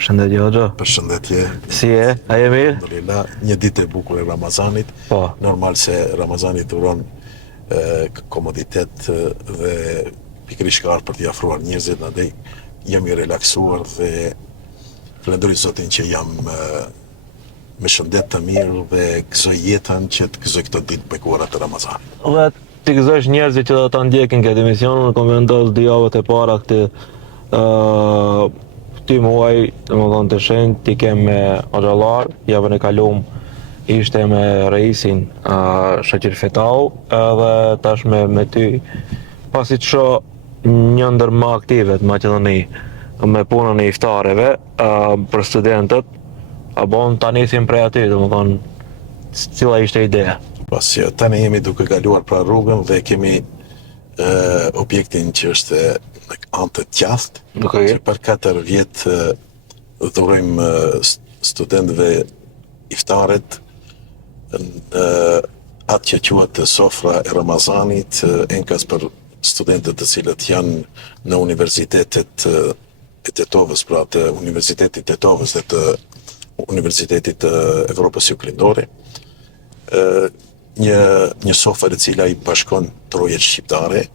Shëndetje Hoxha. Përshëndetje. Si e? A je mirë? Alhamdulillah, një ditë e bukur e Ramazanit. Po. Normal se Ramazani dhuron komoditet dhe pikërisht ka ardhur për t'i afruar njerëzit, ndaj jam i relaksuar dhe falenderoj Zotin që jam me shëndet të mirë dhe gëzoj jetën që të gëzoj këto ditë bekuara të Ramazanit. Dhe ti gëzosh njerëzit që do ta ndjekin këtë emision, kam vendosur dy javët e para këtë këty muaj, domethënë të shenjtë, ti kem me Hoxhallar, javën e kalum ishte me Reisin Shoqir Fetau, edhe tashme me ty, pasi të shoh një ndër më aktive të Maqedoni me punën e iftareve për studentët, bon ta nisim prej aty, domethënë cila ishte ideja. Pasi tani jemi duke kaluar pra rrugën dhe kemi objektin që është në anë të Qast, që për 4 vjet dhurojmë studentëve iftaret në atë që quhet sofra e Ramazanit, enkas për studentët të cilët janë në universitetet e Tetovës, pra të Universitetit Tetovës dhe të Universitetit të Evropës Juglindore. Një sofër e cila i bashkon trojet shqiptare